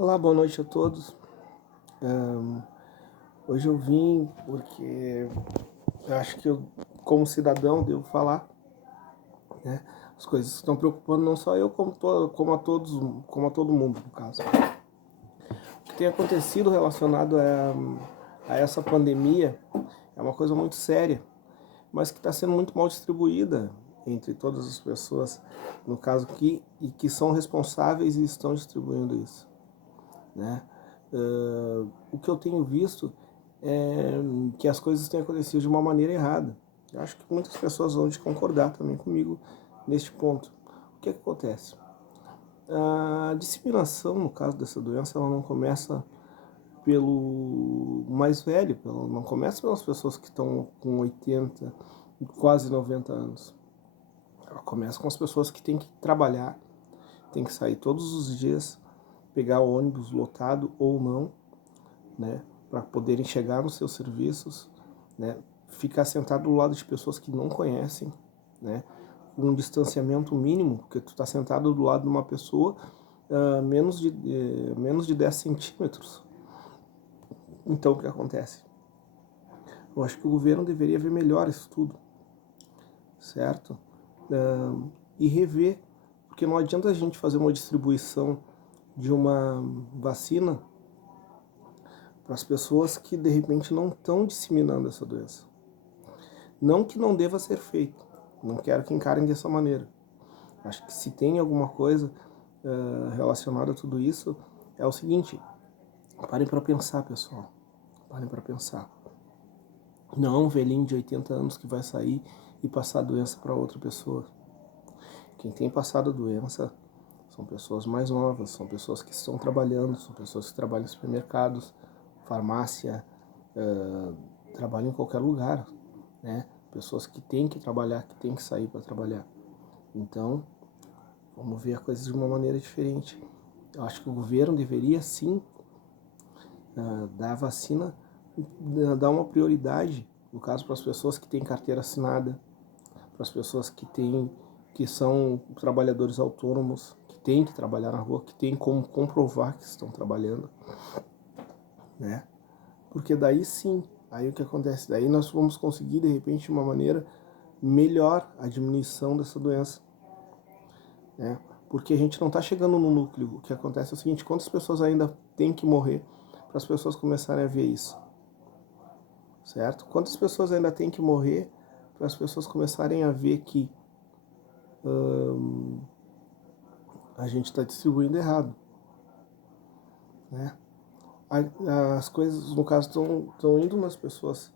Olá, boa noite a todos. Ahn, Hoje eu vim porque eu acho que eu, como cidadão, devo falar, né? As coisas que estão preocupando não só eu, como a todo mundo, no caso. O que tem acontecido relacionado a essa pandemia é uma coisa muito séria, mas que está sendo muito mal distribuída entre todas as pessoas, no caso que são responsáveis e estão distribuindo isso, né? O que eu tenho visto é que as coisas têm acontecido de uma maneira errada. Eu acho que muitas pessoas vão concordar também comigo neste ponto. O que acontece? A disseminação, no caso dessa doença, ela não começa pelo mais velho, não começa pelas pessoas que estão com 80, quase 90 anos. Ela começa com as pessoas que têm que trabalhar, têm que sair todos os dias, pegar o ônibus lotado ou não, né, para poderem chegar nos seus serviços, né, ficar sentado do lado de pessoas que não conhecem, né, com um distanciamento mínimo, porque tu está sentado do lado de uma pessoa menos de 10 centímetros. Então, o que acontece? Eu acho que o governo deveria ver melhor isso tudo, certo? E rever, porque não adianta a gente fazer uma distribuição de uma vacina para as pessoas que de repente não estão disseminando essa doença. Não que não deva ser feito, não quero que encarem dessa maneira. Acho que se tem alguma coisa relacionada a tudo isso, é o seguinte: parem para pensar, pessoal, parem para pensar. Não é um velhinho de 80 anos que vai sair e passar a doença para outra pessoa. Quem tem passado a doença são pessoas mais novas, são pessoas que estão trabalhando, são pessoas que trabalham em supermercados, farmácia, trabalham em qualquer lugar, né? Pessoas que têm que trabalhar, que têm que sair para trabalhar. Então, vamos ver as coisas de uma maneira diferente. Eu acho que o governo deveria sim dar a vacina, dar uma prioridade, no caso, para as pessoas que têm carteira assinada, para as pessoas que são trabalhadores autônomos, que têm que trabalhar na rua, que têm como comprovar que estão trabalhando, né? Porque daí sim, aí o que acontece? Daí nós vamos conseguir, de repente, de uma maneira melhor a diminuição dessa doença, né? Porque a gente não está chegando no núcleo. O que acontece é o seguinte: quantas pessoas ainda têm que morrer para as pessoas começarem a ver isso, certo? Quantas pessoas ainda têm que morrer para as pessoas começarem a ver que a gente está distribuindo errado, né? As coisas, no caso, estão indo nas pessoas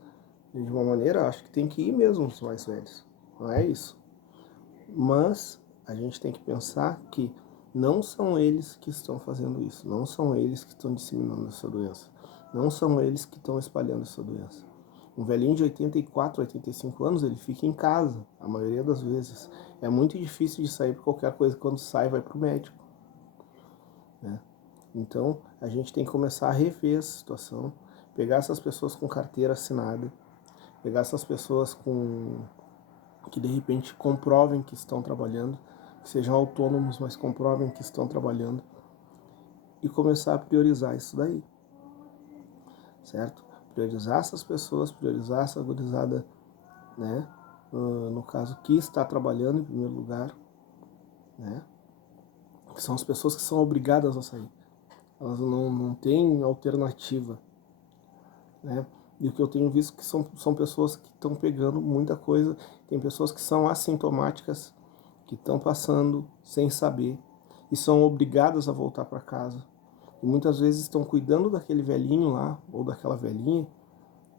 de uma maneira, acho que tem que ir mesmo os mais velhos, não é isso? Mas a gente tem que pensar que não são eles que estão fazendo isso, não são eles que estão disseminando essa doença, não são eles que estão espalhando essa doença. Um velhinho de 84, 85 anos, ele fica em casa, a maioria das vezes. É muito difícil de sair por qualquer coisa, quando sai, vai para o médico, né? Então, a gente tem que começar a rever essa situação, pegar essas pessoas com carteira assinada, pegar essas pessoas que de repente comprovem que estão trabalhando, que sejam autônomos, mas comprovem que estão trabalhando, e começar a priorizar isso daí, certo? Priorizar essas pessoas, priorizar essa gurizada, né? No caso, que está trabalhando em primeiro lugar, né? Que são as pessoas que são obrigadas a sair. Elas não têm alternativa, né? E o que eu tenho visto que são pessoas que estão pegando muita coisa. Tem pessoas que são assintomáticas, que estão passando sem saber e são obrigadas a voltar para casa. E muitas vezes estão cuidando daquele velhinho lá, ou daquela velhinha,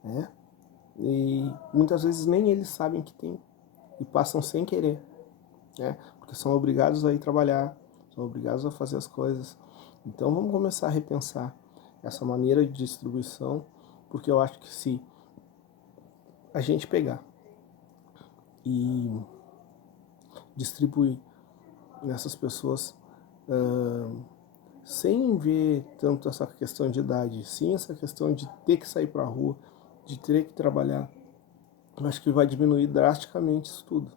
né? E muitas vezes nem eles sabem que tem e passam sem querer, né? Porque são obrigados a ir trabalhar, são obrigados a fazer as coisas. Então vamos começar a repensar essa maneira de distribuição, porque eu acho que se a gente pegar e distribuir nessas pessoas sem ver tanto essa questão de idade, sim essa questão de ter que sair para a rua, de ter que trabalhar, eu acho que vai diminuir drasticamente isso tudo,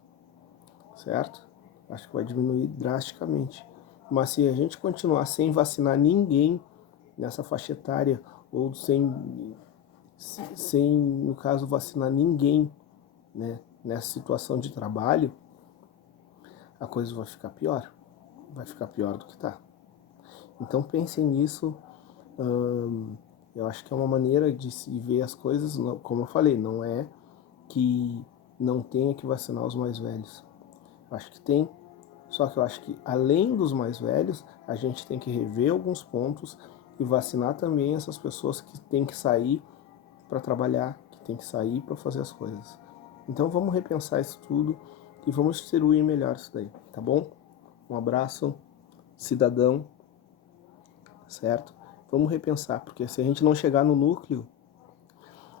certo? Acho que vai diminuir drasticamente. Mas se a gente continuar sem vacinar ninguém, nessa faixa etária, ou sem, no caso, vacinar ninguém, né, nessa situação de trabalho, a coisa vai ficar pior. Vai ficar pior do que está. Então pensem nisso. Eu acho que é uma maneira de se ver as coisas, como eu falei, não é que não tenha que vacinar os mais velhos. Eu acho que tem, só que eu acho que além dos mais velhos, a gente tem que rever alguns pontos e vacinar também essas pessoas que têm que sair para trabalhar, que têm que sair para fazer as coisas. Então vamos repensar isso tudo e vamos distribuir melhor isso daí, tá bom? Um abraço, cidadão, certo? Vamos repensar, porque se a gente não chegar no núcleo,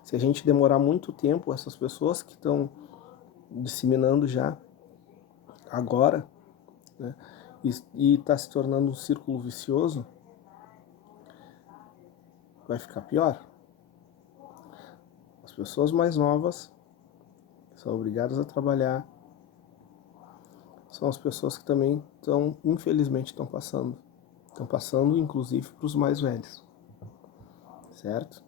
se a gente demorar muito tempo, essas pessoas que estão disseminando já agora, né, e está se tornando um círculo vicioso, vai ficar pior. As pessoas mais novas são obrigadas a trabalhar, são as pessoas que também estão, infelizmente, estão passando inclusive para os mais velhos, certo?